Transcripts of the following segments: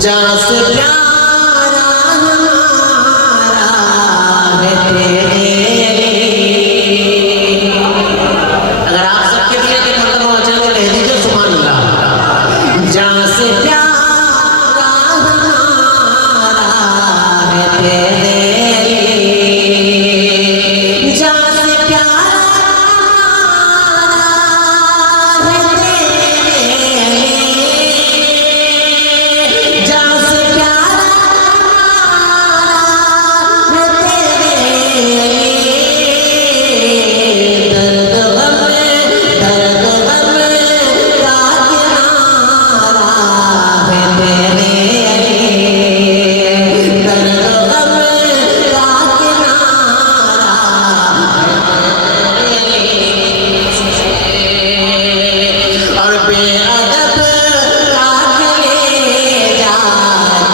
جہاں سے پیارا ہمارا ہے تیرے، اگر آپ سب کے لیے کہ مرتبہ اچھا کے کہہ دیجئے سبحان اللہ. جہاں سے پیارا ہمارا ہے تیرے، جہاں سے پیارا ہے تیرے، جہاں سے پیارا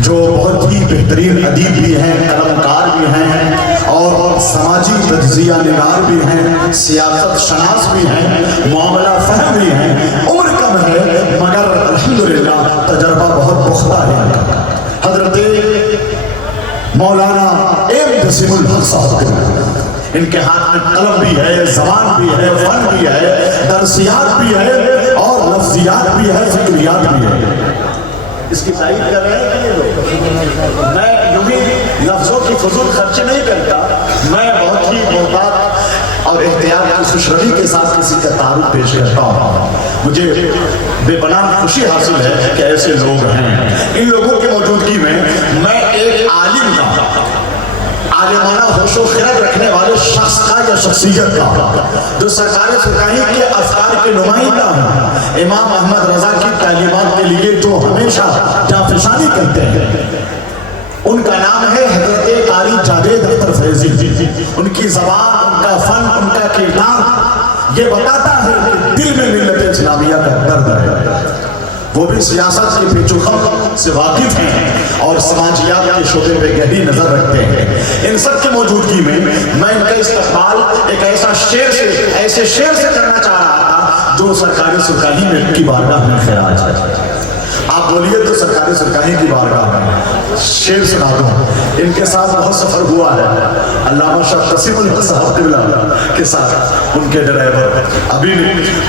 جو بہت ہی بہترین ادیب بھی ہیں، قلمکار بھی ہیں اور سماجی تجزیہ نگار بھی ہیں، سیاست شناس بھی ہیں، معاملہ فہم بھی ہیں۔ عمر کم ہے مگر الحمدللہ تجربہ بہت پختہ ہے۔ حضرت مولانا ایم جسیم الحق صاحب، ان کے ہاتھ میں قلم بھی ہے، زبان بھی ہے، فن بھی ہے، درسیات بھی ہے اور لفظیات بھی ہے، فکریات بھی ہے۔ اس کی تائید کر رہے ہیں کہ یہ لوگ، میں یوں ہی لفظوں کی فضول خرچ نہیں کرتا، میں بہت ہی محتاط اور احتیاط کی خوشروی کے ساتھ کسی کا تعارف پیش کرتا ہوں۔ مجھے بے پناہ خوشی حاصل ہے کہ ایسے لوگ ہیں۔ ان لوگوں کی موجودگی میں ایک عالم کا، عالمانہ ہوش و خرد رکھنے والے شخص کا یا شخصیت کا، جو سرکار سرکاری کے افکار کے نمائندہ ہیں، امام احمد رضا کی تعلیمات کے لیے جو ہمیشہ جانفشانی کرتے ہیں، ان کا نام ہے حضرت قاری جاوید اختر فیضی۔ ان کی زبان، ان کا فن، ان کا کردار یہ بتاتا ہے کہ دل میں ملت اسلامیہ کا درد ہے۔ وہ بھی سیاست کے پیچ و خم سے واقف ہیں اور سماجیات کے شعبے پہ گہری نظر رکھتے ہیں۔ ان سب کی موجودگی میں ان کا استقبال ایک ایسے شعر سے کرنا چاہ رہا تھا جو سرکار سرکاری میں کی بارگاہ میں خراج ہے۔ آپ بولیے تو سرکار سرکاری کی بارگاہ میں شعر سنا دوں۔ ان کے ساتھ بہت سفر ہوا ہے، علامہ شاہ قاسم الحق صاحب قبلہ کے ساتھ، ان کے ڈرائیور ابھی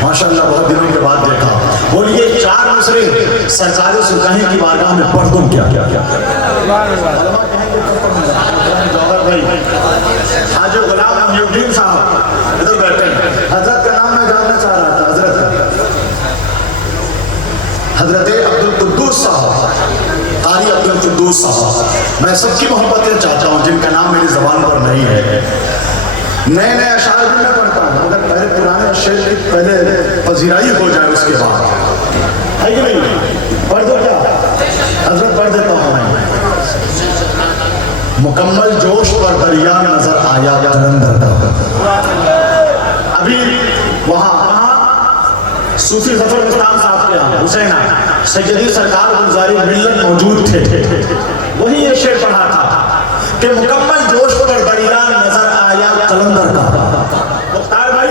ماشاءاللہ بہت دنوں کے بعد دیکھا۔ بولیے 4 مصرے سرکار سرکاری کی بارگاہ میں پڑھ دوں کیا؟ حاجی غلام محی الدین صاحب ادھر بیٹھے ہیں، حضرت کا نام میں جاننا چاہ رہا تھا۔ حضرت عبدالقدوس صاحب، قاری عبدالقدوس صاحب، میں سب کی محبتیں چاہتا ہوں جن کا نام میری زبان پر نہیں ہے۔ نئے اشعار بھی میں پڑھتا ہوں مگر پہلے پرانے شعر کی پہلے پذیرائی ہو جائے اس کے بعد، ہے کہ نہیں؟ پڑھ دو کیا؟ حضرت پڑھ دیتا ہوں میں۔ مکمل جوش پر دریا نظر آیا قلندر کا۔ ابھی وہاں صوفی ظفر مستان صاحب کے یہاں حسینہ سیدی سرکار گلزاری ملت موجود تھے، وہی یہ شعر پڑھا تھا کہ مکمل جوش پر دریا نظر آیا قلندر کا۔ مختار بھائی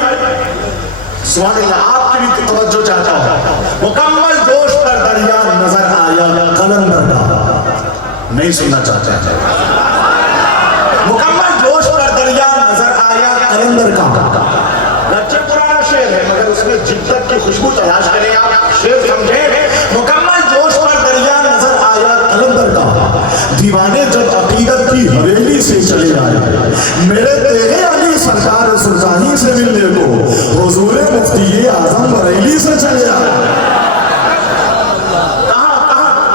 سبحان اللہ، آپ کی بھی توجہ چاہتا ہوں۔ مکمل جوش پر دریا نظر آیا قلندر کا، نہیں سننا چاہتے ہیں؟ مکمل جوش پر دریا نظر آیا قلندر کا۔ پرانا شعر ہے مگر اس میں جدت کی خوشبو تلاش کریں، آپ شعر سمجھیں۔ مکمل جوش پر دریا نظر آیا قلندر کا، دیوانے جب عقیدت کی حویلی سے چلے آئے، میرے تیرے علی سرکار سلطانی سے ملنے کو حضور مفتی اعظم بریلی سے چلے آئے۔ کہاں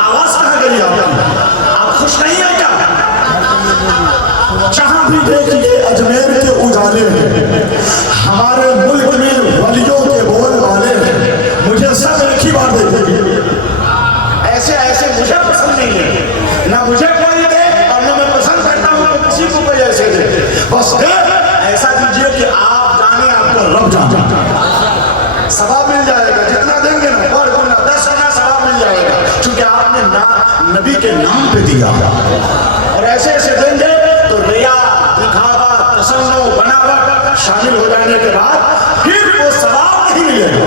آواز کہاں گئی آپ خوش نہیں ہیں کیا؟ جہاں بھی دیکھیے اجمیر کے اجالے ہیں، ہمارے ملک میں ولیوں کے بول والے ہیں، مجھے سب ایک ہی بات دیکھیں گے، ایسے مجھے پسند نہیں ہے، نہ مجھے کوئی دے اور نہ میں پسند کرتا ہوں کہ کسی کو کوئی ایسے دے، بس دے ایسا دیجئے کہ آپ جانے آپ کا رب جانے، ثواب مل جائے گا، جتنا دیں گے نا اور 10 گنا ثواب مل جائے گا، چونکہ آپ نے نبی کے نام پہ دیا، اور ایسے دیں گے تو ریا، دکھاوا، تسنو، بناوٹ شامل ہو جانے کے بعد پھر وہ ثواب نہیں ملے گا۔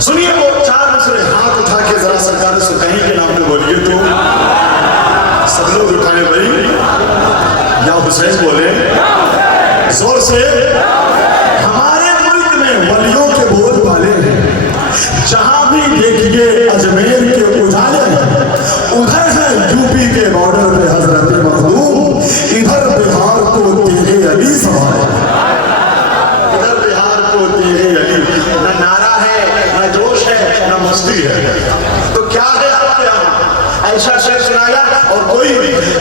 سنیے وہ 4 مصرے، ہاتھ اٹھا کے ذرا سرکار سرکاری کے نام پہ بولیے تو سب لوگ اٹھائیں بھائی، یا حسین بولے زور سے۔ ہمارے ملک میں ولیوں کے بول والے ہیں، جہاں بھی دیکھیے اجمیر کے اجالے ہیں، ادھر ہے یوپی کے بارڈر پہ حضرت مخدوم، ادھر بہار کو تیرے علی سوائے، ادھر بہار کو تیرے علی، نہ نعرہ ہے، نہ جوش ہے، نہ مستی ہے، تو کیا ہے آپ کے یہاں؟ ایسا شعر سنایا اور کوئی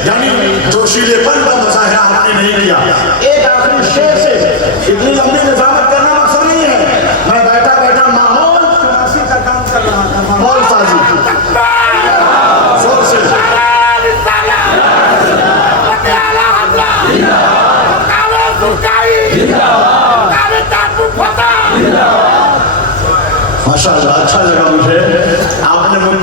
یعنی جوشیلے پن کا مظاہرہ آپ نے نہیں کیا۔ ایک آخری شعر سے اتنی لمبی نظامت کرنا مقصد نہیں ہے، میں بیٹھا ماحول شناسی کا کام کر رہا تھا، ماحول سازی، زور سے ماشاءاللہ، اچھا لگا مجھے، آپ نے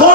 2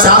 4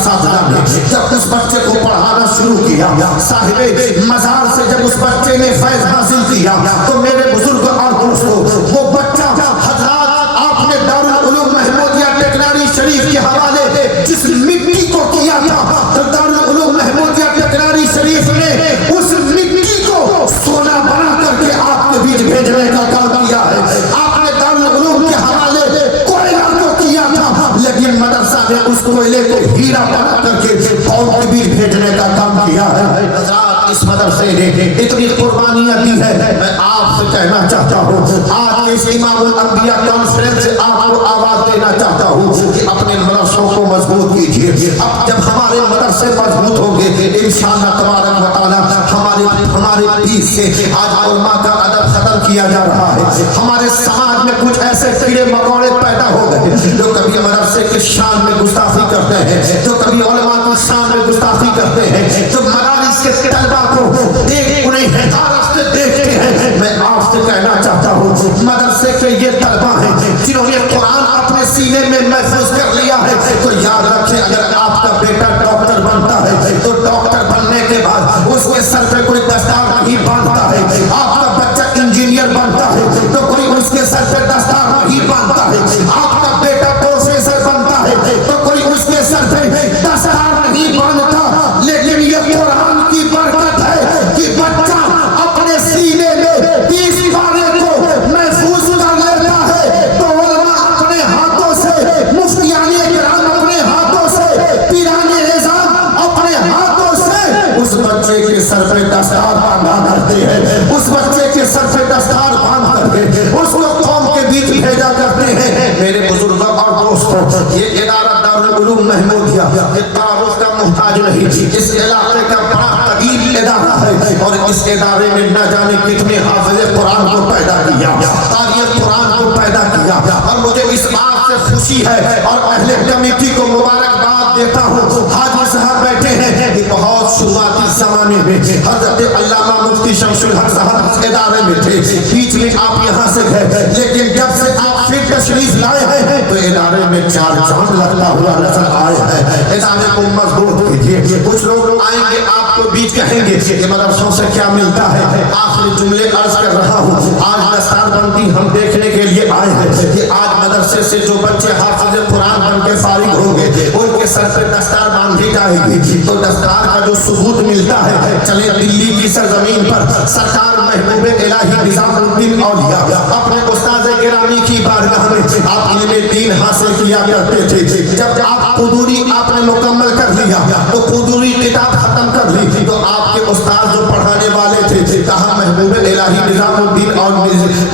اساتذہ نے جب اس بچے کو پڑھانا شروع کیا، صاحب مزار سے جب اس بچے نے فیض حاصل کیا تو میرے بزرگ اور دوستوں وہ بچہ حضرات آپ نے دارالعلوم محمودیہ ٹیکنالوجی شریف کے حوالے جس مٹی کو کیا تھا تو دارالعلوم محمودیہ ٹیکنالوجی شریف نے اس مٹی کو سونا بنا کر کے آپ کے بیچ بھیجنے کا کام کیا ہے۔ آپ نے دارالعلوم کے حوالے کوئلہ کو کیا تھا لیکن مدرسہ نے اس کوئلے کو ہیرا بنا کر کے قوم کے بیچ بھیجنے کا کام کیا ہے۔ حضرات اس مدرسے نے اتنی قربانیاں دی ہے، میں آپ سے کہنا چاہتا ہوں آج اس امام الانبیاء کانفرنس سے آپ کو آواز دینا چاہتا ہوں کہ اپنے مدرسوں کو مضبوط کیجیے۔ اب جب ہمارے مدرسے مضبوط ہوں گے انشاءاللہ تبارک و تعالی ہمارے بیچ سے آج علماء کا ادب ختم کیا جا رہا ہے۔ ہمارے سماج میں کچھ ایسے کیڑے مکوڑے پیدا ہو گئے جو کبھی مدرسے کی شان میں گستاخی کرتے ہیں، جو کبھی علماء کی شان میں گستاخی کرتے ہیں، جو مدارس کے طلبہ کو دیکھ انہیں حقارت سے دیکھتے ہیں۔ میں آپ سے کہنا چاہتا ہوں مدرسے کے یہ طلبہ ہیں جنہوں نے قرآن اپنے سینے میں محفوظ کر لیا ہے تو یاد رکھیں اگر آپ کا بیٹا ڈاکٹر بنتا ہے تو ڈاکٹر بننے کے بعد اس کے سر پہ کوئی دستار نہیں باندھتا ہے۔ آپ کا بچہ انجینئر بنتا ہے تو کوئی اس کے سر پہ دستار نہیں باندھتا ہے۔ آپ کا بیٹا پروفیسر بنتا ہے تو کوئی اس کے سر پہ دستار نہیں باندھتا، لیکن یہ قرآن کی برکت ہے کہ بچہ اپنے سینے میں 30 پارے کو محفوظ کر لیتا ہے تو علماء اپنے ہاتھوں سے، مفتیان کرام اپنے ہاتھوں سے، پیران نظام اپنے ہاتھوں سے اس بچے کے سر پہ دستار باندھا کرتے ہیں، اس بچے کے سر پہ دستار باندھ کر کے اس کو قوم کے بیچ بھیجا کرتے ہیں۔ میرے بزرگوں اور دوستوں یہ ادارہ دارالعلوم محمودیہ یہ تعارف کا محتاج نہیں، اس علاقے کا بڑا قدیم ادارہ ہے اور اس ادارے میں نہ جانے کتنے حافظ قرآن کو پیدا کیا، قاری قرآن کو پیدا کیا، اور مجھے اس بات سے خوشی ہے اور اہل کمیٹی کو مبارکباد دیتا ہوں۔ حاجی صاحب بیٹھے ہیں کہ بہت شروعاتی زمانے میں حضرت علامہ مفتی شمس الحق صاحب اس ادارے میں تھے، بیچ میں آپ یہاں سے گئے، لیکن جب سے آپ پھر تشریف لائے ہیں تو ادارے میں 4 چاند لگتا ہوا نظر آیا ہے۔ ادارے کو مضبوط کیجیے۔ کچھ لوگ آئیں گے آپ کو بیچ کہیں گے کہ مدرسوں سے کیا ملتا ہے، آخری جملے عرض کر رہا ہوں آج دستار بندی ہم دیکھنے کے لیے آئے ہیں کہ آج مدرسے سے جو بچے حافظ قرآن بن کے فارغ ہوں گے ان کے سر پہ دستار باندھی جائے گی تو دستار کا جو ثبوت ملتا ہے، چلے دلی کی سرزمین پر سرکار محبوب الہی نظام الدین اولیاء اپنے استاد گرامی کی بارگاہ میں آپ علم دین حاصل کیا کرتے تھے۔ جب آپ قدوری آپ نے مکمل کر لیا تو قدوری کتاب ختم کر لی تو آپ کے استاد جو پڑھانے والے تھے کہا محبوب الہی نظام الدین اور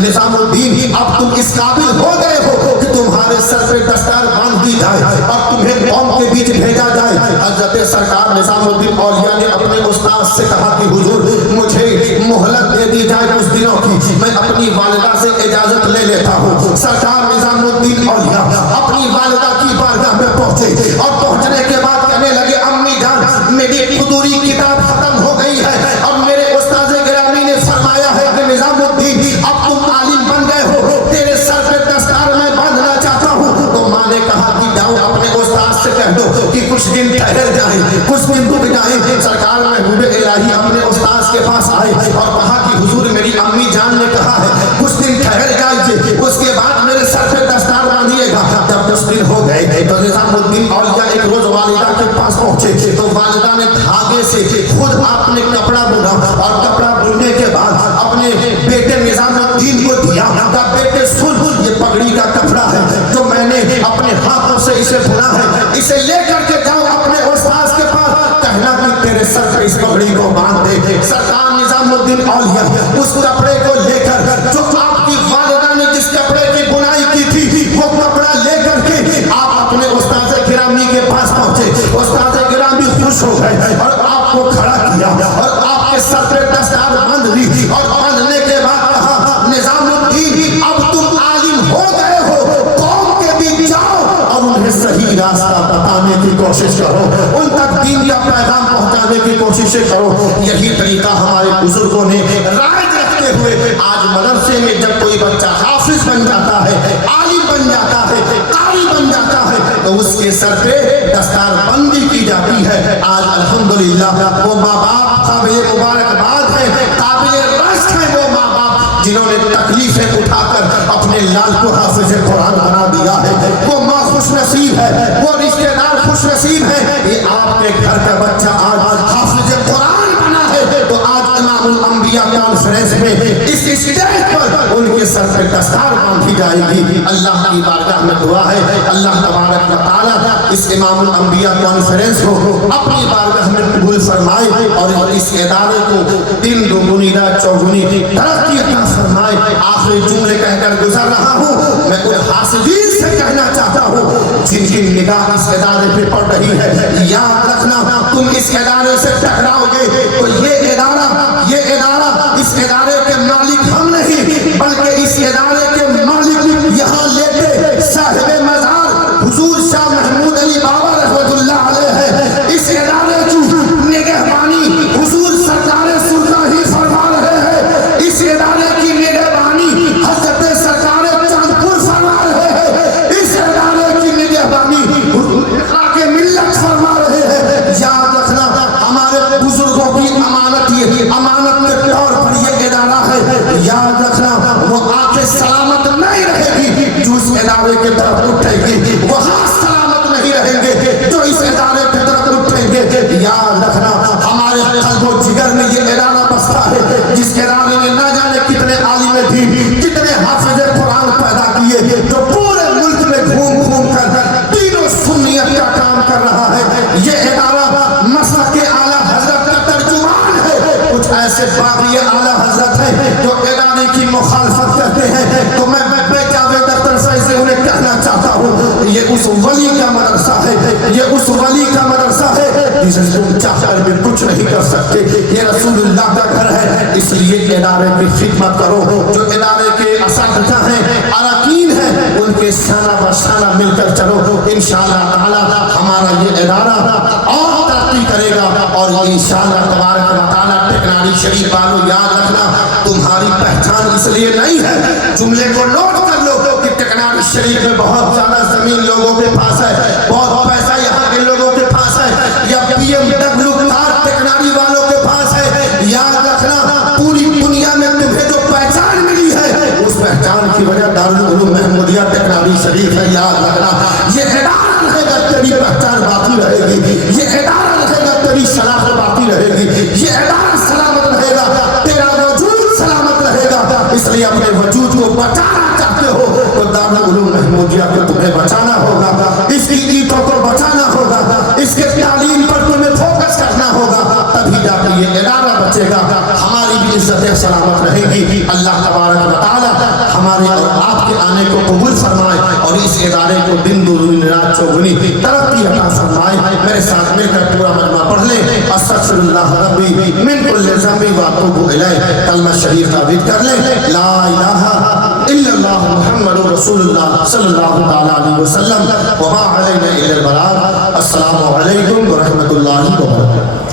نظام الدین اب تم اس قابل ہو گئے ہو کہ تمہارے سر پہ دستار باندھ دی جائے اور تمہیں قوم کے بیچ بھیجا جائے۔ حضرت سرکار نظام الدین اولیاء نے اپنے استاد سے کہا کہ حضور مجھے مہلت دے دی جائے کچھ دنوں کی، میں اپنی والدہ سے اجازت لے لیتا ہوں۔ سرکار نظام الدین اولیاء اپنی والدہ کی بارگاہ میں پہنچے اور پہنچنے کے بعد کہنے لگے امی جان میری قدوری کتاب ختم ہو گئی ہے اور میرے استاد گرامی نے فرمایا ہے کہ نظام الدین اب تم عالم بن گئے ہو، تیرے سر پہ دستار میں باندھنا چاہتا ہوں۔ تو ماں نے کہا کہ جاؤ اپنے استاد سے کہہ دو کہ کچھ دن ٹھہر جائیں، کچھ دن رک جائیں۔ سرکار محبوب الہی اپنے استاد کے پاس آئے اور کہا کہ حضور میری امی جان نے کہا ہے کچھ دن ٹھہر جائیے، اس کے بعد میرے سر پہ دستار باندھیے گا۔ جب 10 دن ہو گئے تو نظام الدین اولیاء ایک روز والدہ کے پاس پہنچے تو والدہ نے دھاگے سے خود آپ نے کپڑا بنا اور کپڑا بننے کے بعد اپنے بیٹے نظام الدین کو دیا۔ کہا بیٹے سن یہ پگڑی کا کپڑا ہے جو میں نے اپنے ہاتھوں سے اسے بنا ہے، اسے لے کر کے جاؤ اپنے استاد کے پاس، کہنا کہ تیرے سر پہ اس پگڑی کو باندھ دے۔ سرکار نظام الدین اولیاء اس کپڑے کو لے کر جو آپ کی والدہ نے جس کپڑے کی بنائی کی تھی وہ کپڑا لے کر کے آپ اپنے استاد گرامی کے پاس پہنچے۔ استاد گرامی خوش ہو گئے اور آپ کو کھڑا کیا اور آپ کے سر پہ دستار بند لی اور باندھنے کے بعد کہا نظام الدین اب تم عالم ہو گئے ہو، قوم کے بیچ جاؤ اور انہیں صحیح راستہ بتانے کی کوشش کرو، ان تک دین کا پیغام پہنچانے کی کوششیں کرو۔ یہی طریقہ ہمارے بزرگوں نے رائج رکھتے ہوئے آج مدرسے میں جب کوئی بچہ حافظ بن جاتا ہے، عالم بن جاتا ہے، قاری بن جاتا ہے تو اس کے سر پہ دستار بندی کی جاتی ہے. آج الحمدللہ وہ ماں باپ قابل مبارکباد ہے، قابل رشک ہے وہ ماں باپ جنہوں نے تکلیفیں اٹھا کر اپنے لال کو حافظ قرآن بنا دیا ہے. وہ ماں خوش نصیب ہے، وہ رشتہ دار خوش نصیب ہے. یہ آپ کے گھر کا بچہ آج حافظ قرآن بنا ہے تو آج امام الانبیاء کانفرنس میں اس اسٹیج پر ان کے سر پہ دستار باندھی جائے گی. اللہ کی بارگاہ میں دعا ہے اللہ تبارک و تعالی اس امام الانبیاء کانفرنس کو اپنی بارگاہ میں قبول فرمائے اور اس ادارے کو دن دوگنی رات چوگنی ترقی عطا فرمائے. آخری جملے کہہ کر گزر رہا ہوں. میں ان حاسدین سے کہنا چاہتا ہوں جن کی نگاہ اس ادارے پہ پڑ رہی ہے، یاد رکھنا تم اس ادارے سے ٹکراؤ گے تو یہ ادارہ اس ادارے کے مالک ہم نہیں بلکہ اس ادارے کے مالک یہاں لیتے صاحب مزار حضور شاہ محمود علی بابا رحمۃ اللہ علیہ ہے. اس ادارے کی نگہبانی حضور سرکار سلطہ ہی فرما رہے ہیں. اس ادارے کی نگہبانی حضرت سرکار چاند پور فرما رہے ہیں. اس ادارے کی نگہبانی کے ملت فرما رہے ہیں. یاد رکھنا ہمارے بزرگوں کی امانت کے طور پر یہ ادارہ ہے. یاد رکھنا وہ آنکھیں سلامت نہیں رہے گی جو اس ادارے کے طرف اٹھے گی، وہ ہاتھ سلامت نہیں رہیں گے جو اس ادارے کے طرف اٹھیں گے. یاد رکھنا ہمارے قلب و جگر میں یہ ادارہ بستا ہے جس ادارے نے نہ جانے کتنے عالم دین کتنے حافظ قرآن پیدا کیے جو پورے ملک میں گھوم گھوم کر دین و سنیت کا کام کر رہا ہے. یہ ادارہ مسلک کے اعلیٰ حضرت کا ترجمان ہے. کچھ ایسے باغی اعلیٰ حضرت ہیں جو ادارے کی مخالفت کرتے ہیں تو میں بے جاوید اختر سے انہیں کہنا چاہتا ہوں یہ اس ولی کا مدرسہ ہے، یہ اس ولی کا مدرسہ ہے جسے تم چاہ کر بھی کچھ نہیں کر سکتے. یہ رسول اللہ کا گھر ہے، اس لیے ادارے کی خدمت کرو. جو ادارے کے اساتذہ ہیں اراکین ہیں ان کے شانہ بہ شانہ مل کر چلو. انشاءاللہ تعالی ہمارا یہ ادارہ اور ترقی کرے گا اور انشاءاللہ تبارک و تعالی ٹیکنالوجی شریف والوں یاد رکھنا تمہاری پہچان اس لیے نہیں ہے. جملے کو نوٹ کر لو کہ ٹیکنالوجی شریف میں بہت زیادہ زمین لوگوں کے پاس ہے، بہت پیسہ یہاں کے لوگوں کے پاس ہے، یا B M W car technology والوں کے پاس ہے. یاد رکھنا پوری دنیا میں تمہیں جو پہچان ملی ہے اس پہچان کی وجہ دارالعلوم محمودیہ ٹیکنالوجی شریف ہے. یاد رکھنا یہ ادارہ رہے گا تیری پہچان باقی رہے گی، یہ ادارہ رہے گا تیری شناخت باقی رہے گی، یہ ادارہ سلامت رہے گا، تیرا وجود سلامت رہے گا. اس لیے اپنے وجود کو بچانا چاہتے ہو تو دارالعلوم محمودیہ کو تمہیں بچانا ہوگا، اس کی اینٹوں کو بچانا ہوگا، اس کے تعلیم پر تمہیں فوکس کرنا ہوگا، تبھی جا کے یہ ادارہ بچے گا. ہماری بھی عزت سلامت رہے گی. اللہ تبارک و تعالی ہمارے اور آپ کے آنے کو قبول فرمائے اور اس ادارے کو دن دن رات چوگنی ترقی عطا فرمائے. میرے ساتھ مل کر پورا مجمع پڑھ لیں. استغفر اللہ ربی من کل ذنب واتوب الیہ. کلمہ شریف ثابت کر لیں لا الہ الا اللہ محمد رسول اللہ صلی اللہ تعالی علیہ وسلم وما علینا الا البلاغ. السلام علیکم ورحمۃ اللہ وبرکاتہ.